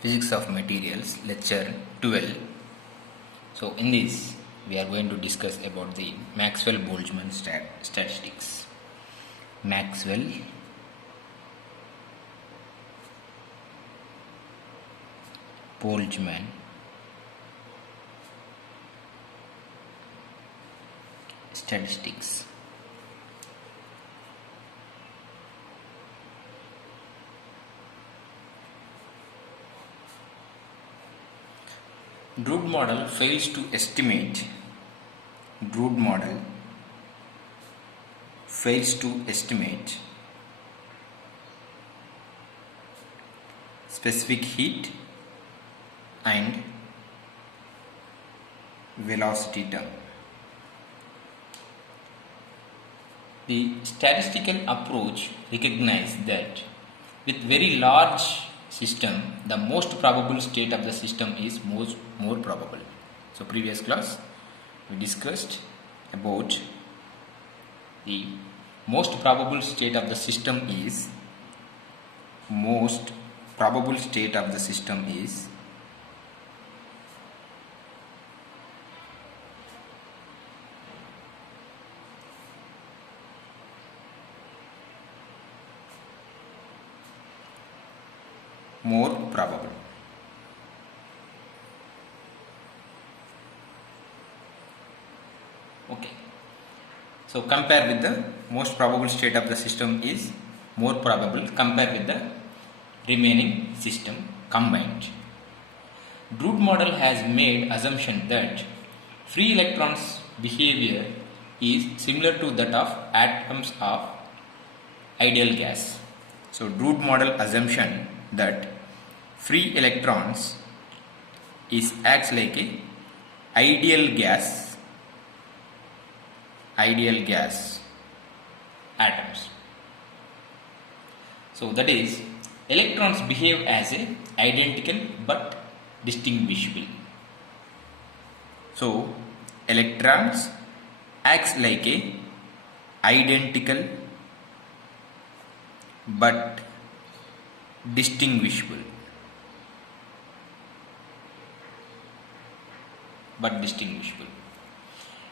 Physics of Materials, lecture 12. So in this we are going to discuss about the Maxwell-Boltzmann statistics. Maxwell-Boltzmann statistics. Drude model fails to estimate specific heat and velocity term. The statistical approach recognizes that with very large system, the most probable state of the system is more probable. So previous class we discussed about the most probable state of the system is more probable. Okay. So compare with the most probable state of the system is more probable compared with the remaining system combined. Drude model has made assumption that free electrons behavior is similar to that of atoms of ideal gas. So Drude model assumption that free electrons acts like a ideal gas atoms. So that is, electrons behave as a identical but distinguishable. So electrons acts like a identical but distinguishable.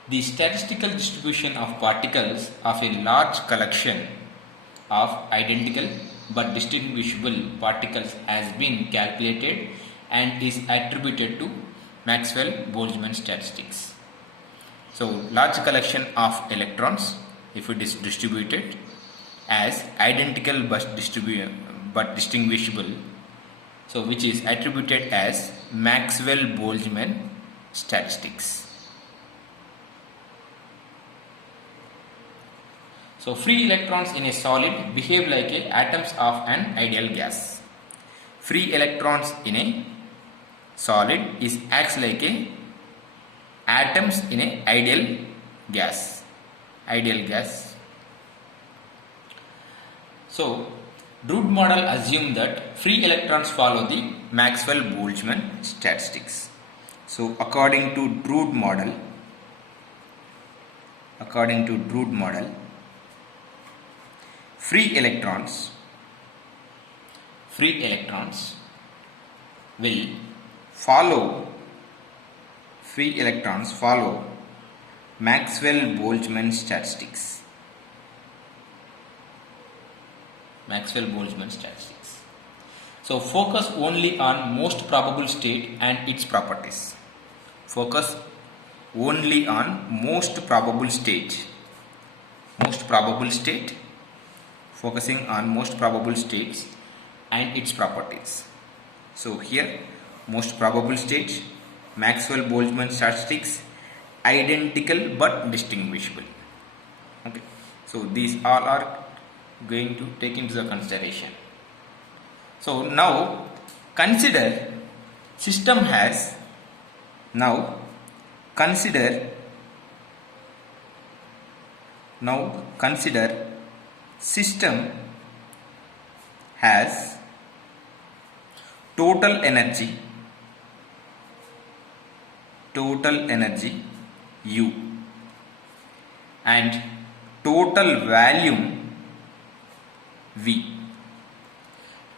The statistical distribution of particles of a large collection of identical but distinguishable particles has been calculated and is attributed to Maxwell-Boltzmann statistics. So large collection of electrons, if it is distributed as identical but distinguishable, so which is attributed as Maxwell-Boltzmann statistics. So free electrons in a solid behave like atoms of an ideal gas. Free electrons in a solid acts like atoms in a ideal gas. So Drude model assumes that free electrons follow the Maxwell-Boltzmann statistics. So according to Drude model, free electrons follow Maxwell-Boltzmann statistics. So focus only on most probable state and its properties. Focusing on most probable states and its properties. So here most probable state, Maxwell-Boltzmann statistics, identical but distinguishable. Okay. So these all are going to take into the consideration. So now consider system has total energy U and total volume V.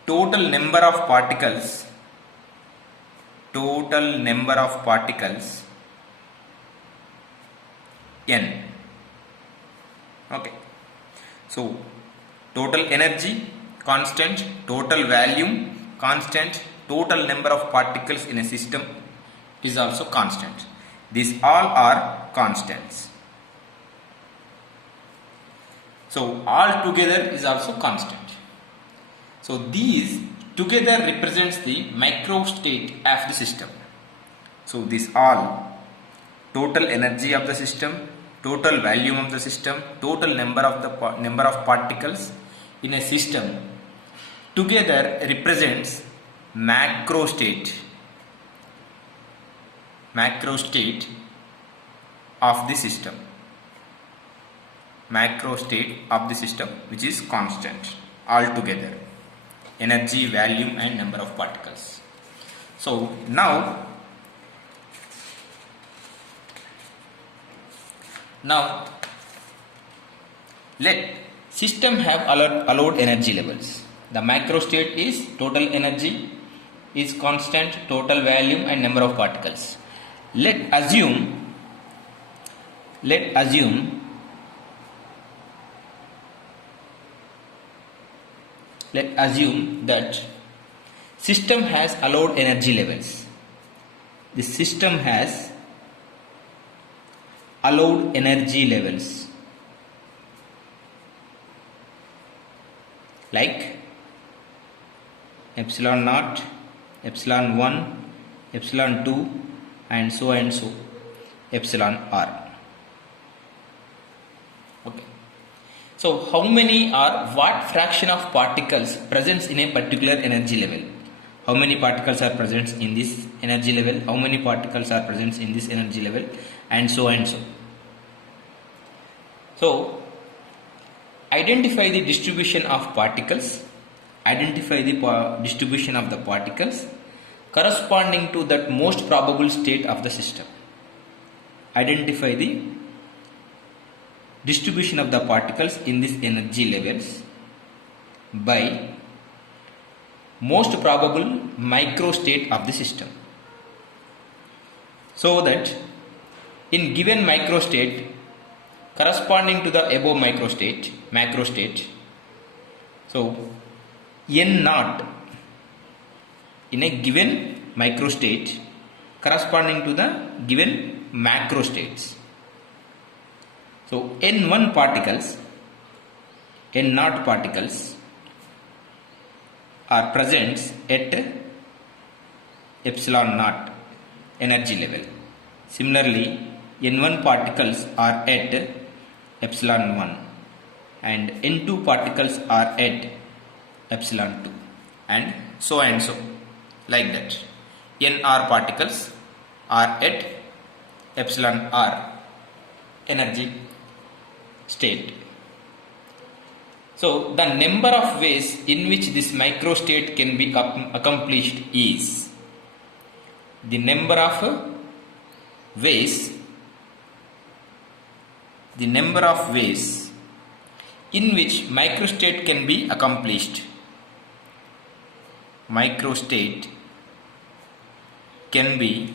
Total number of particles total number of particles n. Okay, so total energy constant, total volume constant, total number of particles in a system is also constant. These all are constants. So all together is also constant. So these together represents the microstate of the system. So this all, total energy of the system, total volume of the system, total number of particles in a system together represents macrostate of the system. Macrostate of the system, which is constant altogether, energy, volume and number of particles. So now let system have allowed energy levels. The macrostate is total energy is constant, total volume and number of particles. Let assume that system has allowed energy levels. The system has allowed energy levels like epsilon naught, epsilon 1, epsilon 2 and so epsilon r. Okay. So how many are what fraction of particles present in a particular energy level? How many particles are present in this energy level? How many particles are present in this energy level? And so. So identify the distribution of particles. Identify the distribution of the particles corresponding to that most probable state of the system. Identify the distribution of the particles in these energy levels by most probable microstate of the system. So that in given microstate corresponding to the above macrostate, so n naught in a given microstate corresponding to the given macrostates. So n1 particles, n naught particles are present at epsilon naught energy level. Similarly, n1 particles are at epsilon 1 and n2 particles are at epsilon 2 and so like that. nr particles are at epsilon r energy state. So the number of ways in which this microstate can be accomplished is the number of ways in which microstate can be accomplished. Microstate can be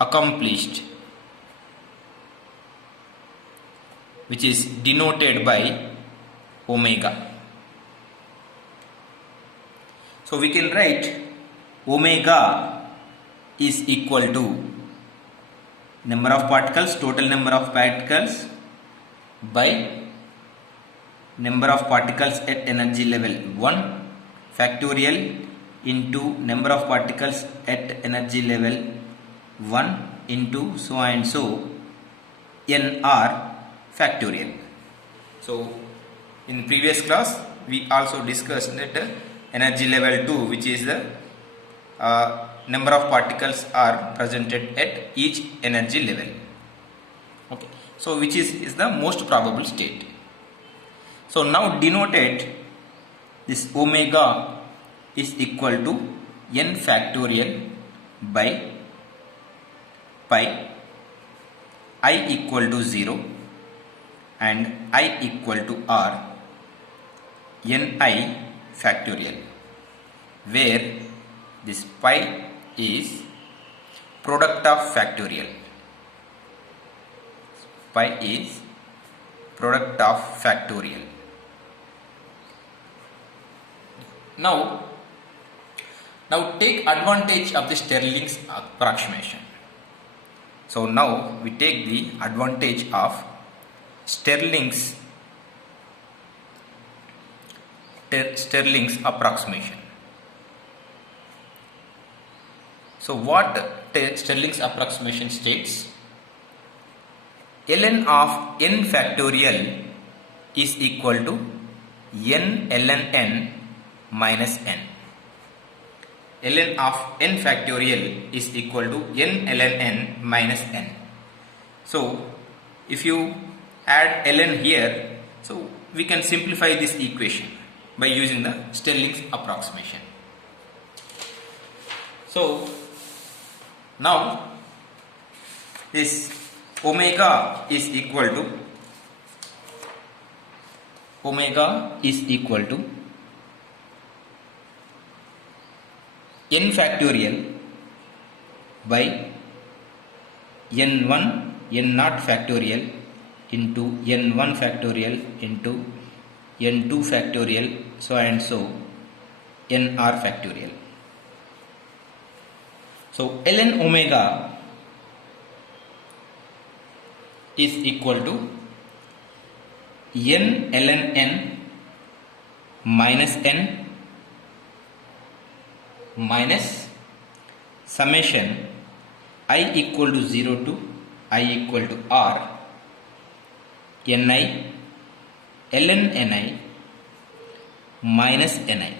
accomplished, which is denoted by omega. So we can write omega is equal to number of particles, total number of particles by number of particles at energy level 1 factorial into number of particles at energy level 1 into so and so nr factorial. So in previous class we also discussed that energy level 2, which is the number of particles are presented at each energy level. Okay, so which is the most probable state. So now denoted this omega is equal to n factorial by pi, I equal to 0 and I equal to r, ni factorial, where this pi is product of factorial. Pi is product of factorial. Now take advantage of the Stirling's approximation. So now we take the advantage of Stirling's approximation. So what Stirling's approximation states? Ln of n factorial is equal to n ln n minus n. Ln of n factorial is equal to n ln n minus n. So if you add ln here, so we can simplify this equation by using the Stirling's approximation. So now this omega is equal to n factorial by n1 n0 factorial into n1 factorial into n2 factorial so and so nr factorial. So ln omega is equal to n ln n minus n minus summation I equal to 0 to I equal to r ni ln ni minus ni.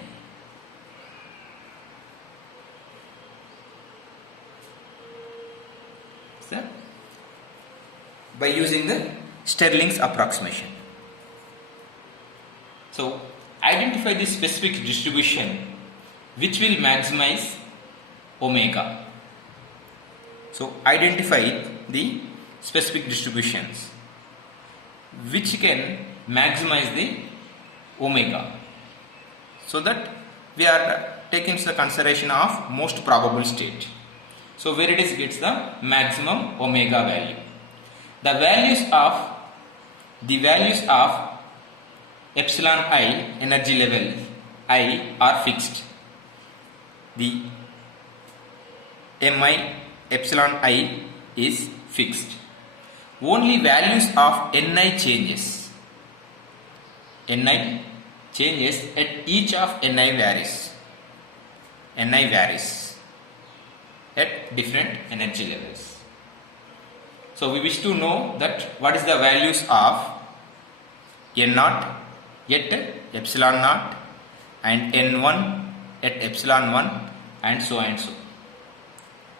By using the Stirling's approximation. So identify the specific distribution which will maximize omega. So identify the specific distributions which can maximize the omega, so that we are taking the consideration of most probable state. So where it is gets the maximum omega value. The values of epsilon I energy level I are fixed. The mi epsilon I is fixed. Only values of ni changes. Ni changes at each of ni varies. Ni varies at different energy levels. So we wish to know that what is the values of n0 at epsilon naught and n1 at epsilon 1 and so and so.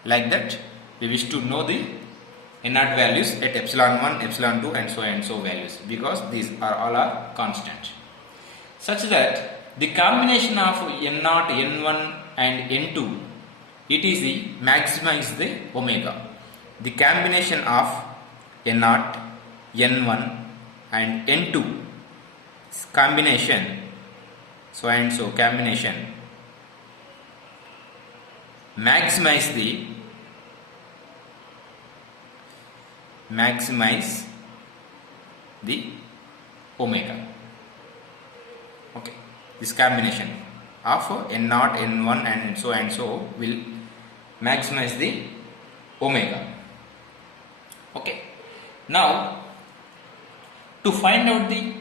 Like that we wish to know the n0 values at epsilon 1, epsilon 2 and so values, because these are all are constant. Such that the combination of n0, n1 and n2, it is the maximize the omega. The combination of n0, n1 and n2 combination, so and so combination, maximize the omega. Okay, this combination of n0, n1 and so will maximize the omega. Okay, now to find out the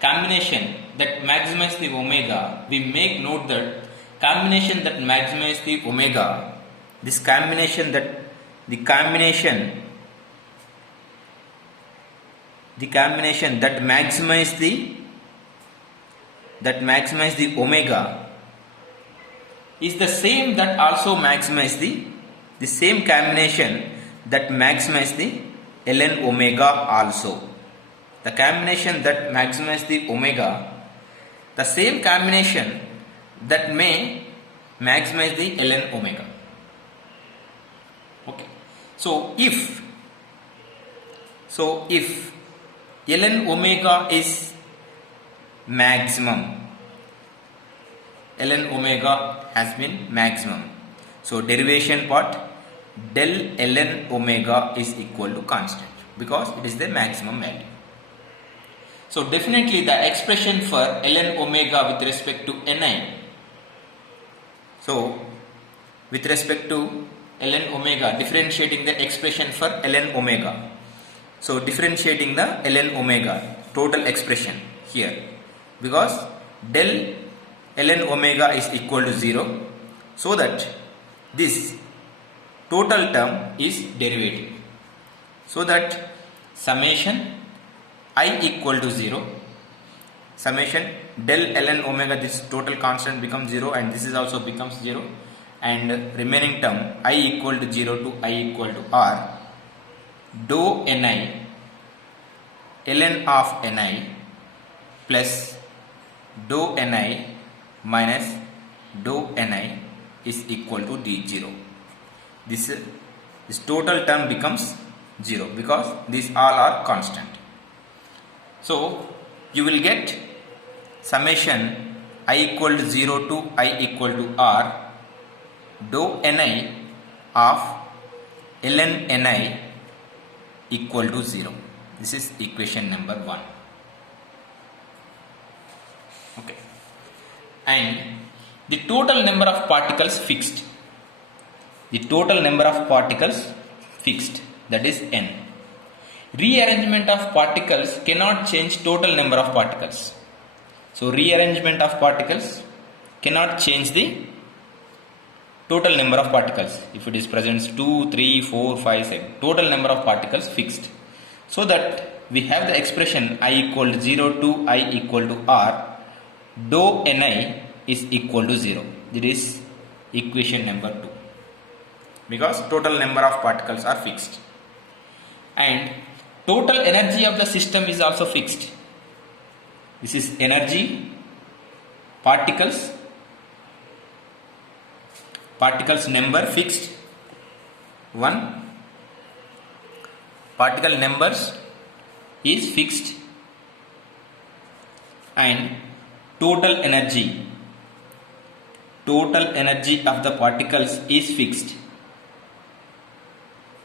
combination that maximizes the omega, we make note that combination that maximizes the omega, this combination that the combination that maximizes the omega is the same that also maximizes the same combination that maximizes the ln omega also. The combination that maximizes the omega, the same combination that may maximize the ln omega. Okay. So if ln omega is maximum, ln omega has been maximum. So derivation part, del ln omega is equal to constant because it is the maximum value. So definitely the expression for ln omega with respect to Ni. So with respect to ln omega, differentiating the expression for ln omega. So differentiating the ln omega total expression here, because del ln omega is equal to 0, so that this total term is derivative. So that summation I equal to 0, summation del ln omega, this total constant becomes 0 and this is also becomes 0, and remaining term I equal to 0 to I equal to r, dou ni ln of ni plus dou ni minus dou ni is equal to d0. This total term becomes 0 because these all are constant. So you will get summation I equal to 0 to I equal to r, dou ni of ln ni equal to 0. This is equation number 1. Okay. And the total number of particles fixed. The total number of particles fixed, that is n. Rearrangement of particles cannot change total number of particles. So rearrangement of particles cannot change the total number of particles. If it is present 2, 3, 4, 5, 6, total number of particles fixed. So that we have the expression I equal to 0 to I equal to r, dou ni is equal to 0. That is equation number 2. Because total number of particles are fixed. And total energy of the system is also fixed. This is energy, particles number fixed, 1, particle numbers is fixed, and total energy of the particles is fixed.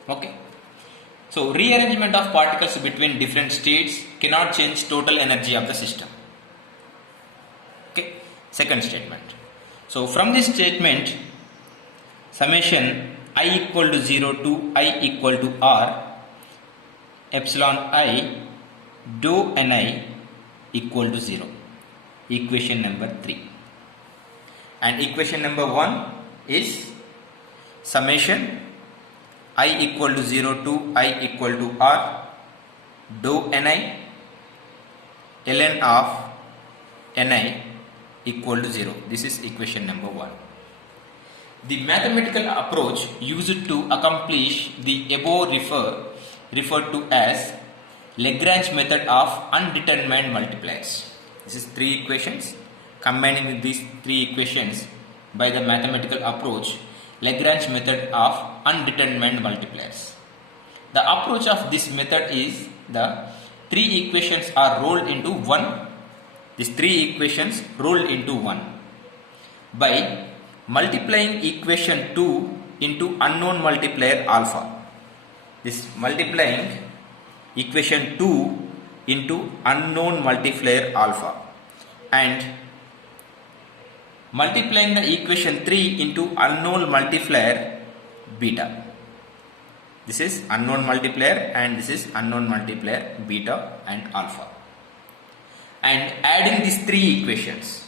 Okay. So rearrangement of particles between different states cannot change total energy of the system. Okay. Second statement. So from this statement, summation I equal to 0 to I equal to r, epsilon I dou ni equal to 0. Equation number 3. And equation number 1 is summation I equal to 0 to I equal to r, dou ni ln of ni equal to 0. This is equation number 1. The mathematical approach used to accomplish the above referred to as Lagrange method of undetermined multipliers. This is 3 equations. Combining with these 3 equations by the mathematical approach, Lagrange method of undetermined multipliers. The approach of this method is the 3 equations are rolled into 1. These 3 equations rolled into 1 by multiplying equation 2 into unknown multiplier alpha. This multiplying equation 2 into unknown multiplier alpha and multiplying the equation 3 into unknown multiplier beta. This is unknown multiplier and this is unknown multiplier beta and alpha. And adding these 3 equations,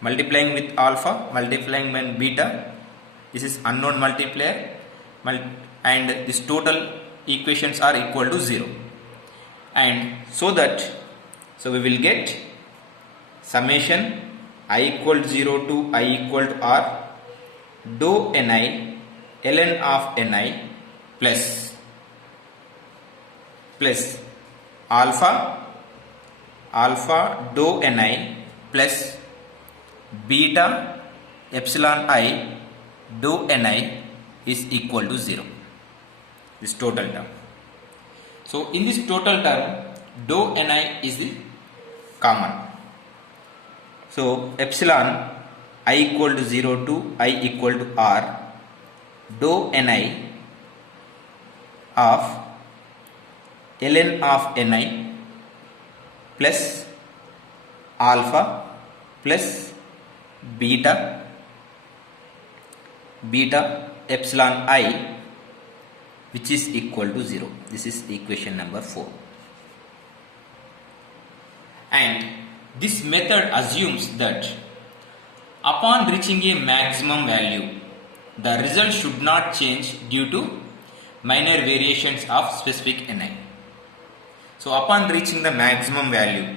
multiplying with alpha, multiplying with beta, this is unknown multiplier, and this total equations are equal to 0. And so we will get summation I equal to 0 to I equal to r, dou ni ln of ni plus alpha dou ni plus beta epsilon I dou ni is equal to 0. This total term. So in this total term, dou ni is the common. So epsilon I equal to 0 to I equal to r, dou ni of ln of ni plus alpha plus beta epsilon I, which is equal to 0. This is equation number 4. And this method assumes that upon reaching a maximum value, the result should not change due to minor variations of specific ni. So upon reaching the maximum value,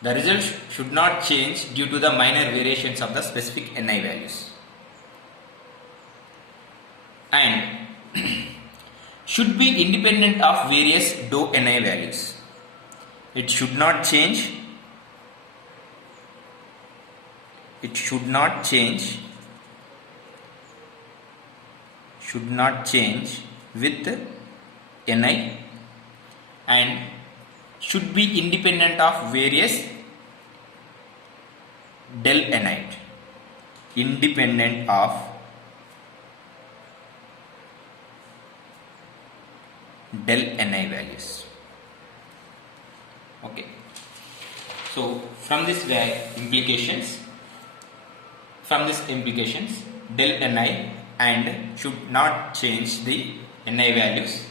the result should not change due to the minor variations of the specific ni values. And should be independent of various dou ni values. It should not change. It should not change. Should not change with ni, and should be independent of various del ni. Independent of del ni values. Okay. So from this implications, del ni and should not change the ni values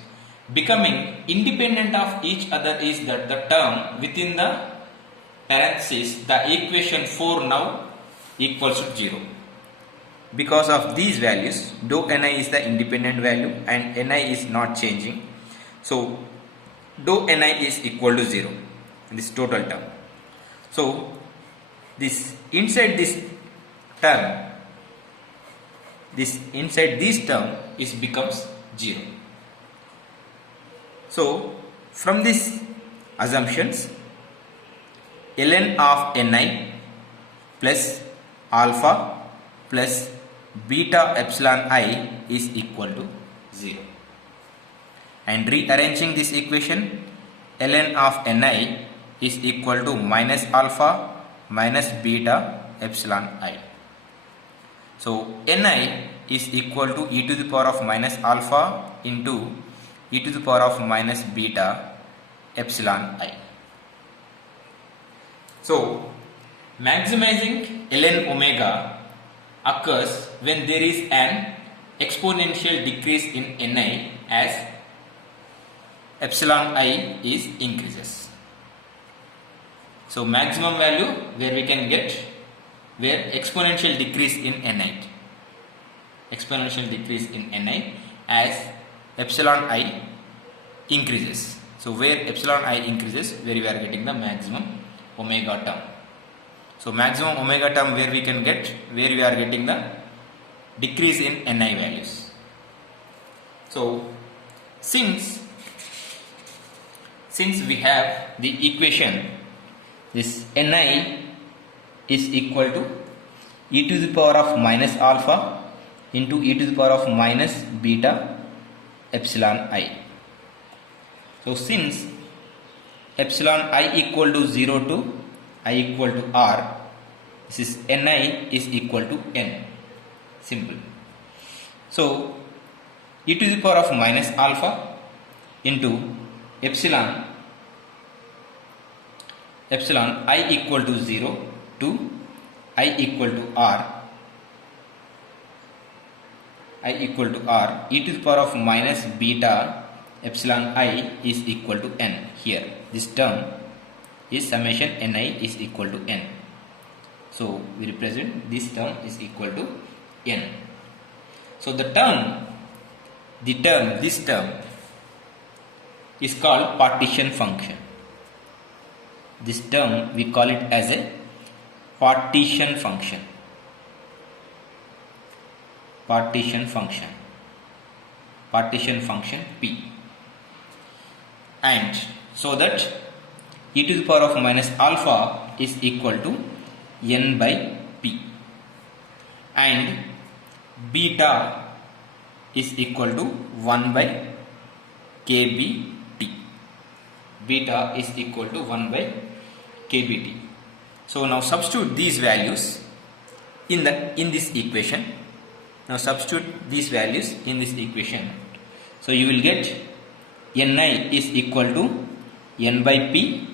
becoming independent of each other is that the term within the parenthesis, the equation 4 now equals to 0. Because of these values, dou ni is the independent value and ni is not changing. So dou ni is equal to 0, this total term. So this inside this term, is becomes 0. So from these assumptions, ln of ni plus alpha plus beta epsilon I is equal to 0. And rearranging this equation, ln of ni is equal to minus alpha minus beta epsilon I. So ni is equal to e to the power of minus alpha into e to the power of minus beta epsilon I. So maximizing ln omega occurs when there is an exponential decrease in ni as epsilon I is increases. So maximum value where we can get where exponential decrease in ni. Exponential decrease in ni as epsilon I increases. So where epsilon I increases, where we are getting the maximum omega term. So maximum omega term where we can get, where we are getting the decrease in ni values. So since we have the equation, this ni is equal to e to the power of minus alpha into e to the power of minus beta epsilon I. So since epsilon I equal to 0 to I equal to r, this is ni is equal to n. Simple. So e to the power of minus alpha into epsilon I equal to 0 to I equal to r, e to the power of minus beta epsilon I is equal to n. Here this term is summation ni is equal to n. So we represent this term is equal to n. So this term is called partition function. This term we call it as a partition function. Partition function P. And so that e to the power of minus alpha is equal to n by p, and beta is equal to 1 by kbt. Beta is equal to 1 by kbt. So now substitute these values in this equation. Now substitute these values in this equation. So you will get Ni is equal to N by P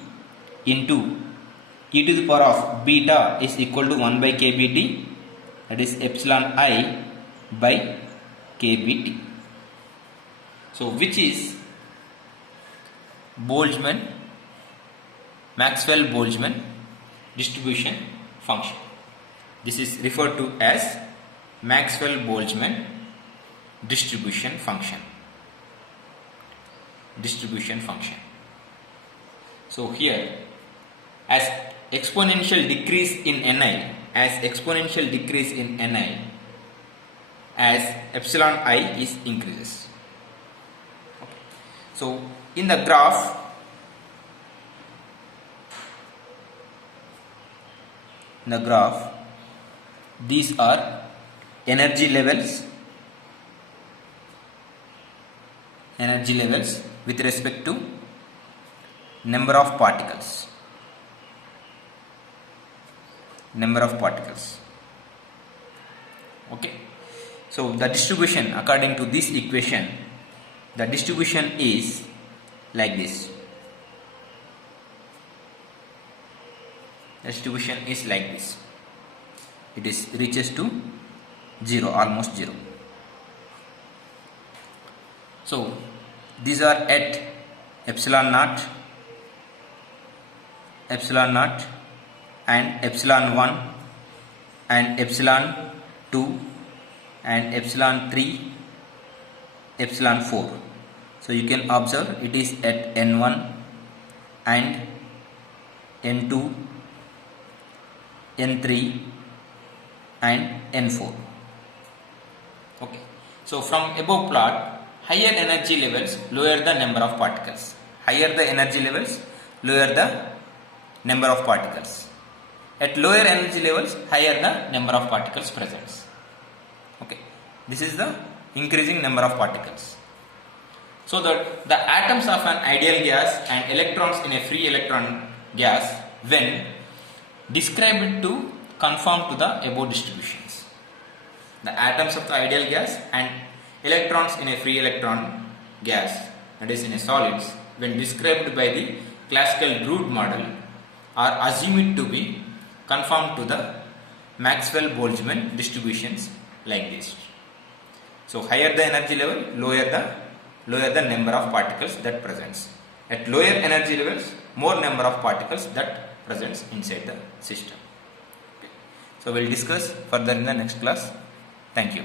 into e to the power of beta is equal to 1 by kBt, that is epsilon I by kBt. So which is Maxwell-Boltzmann distribution function. This is referred to as Maxwell-Boltzmann distribution function. So here, as exponential decrease in Ni, as epsilon I is increases. Okay. So in the graph, these are energy levels with respect to number of particles. Okay. So the distribution according to this equation, the distribution is like this. It reaches to 0, almost 0. So these are at epsilon naught and epsilon 1 and epsilon 2 and epsilon 3, epsilon 4. So you can observe it is at N1 and N2, N3 and N4. Okay. So from above plot, higher energy levels lower the number of particles. At lower energy levels, higher the number of particles present. Okay. This is the increasing number of particles. So that the atoms of an ideal gas and electrons in a free electron gas, when described to conform to the above distributions. The atoms of the ideal gas and electrons in a free electron gas, that is in a solids, when described by the classical Drude model, are assumed to be conform to the Maxwell-Boltzmann distributions like this. So higher the energy level, lower the number of particles that presents. At lower energy levels, more number of particles that presents inside the system. Okay. So we will discuss further in the next class. Thank you.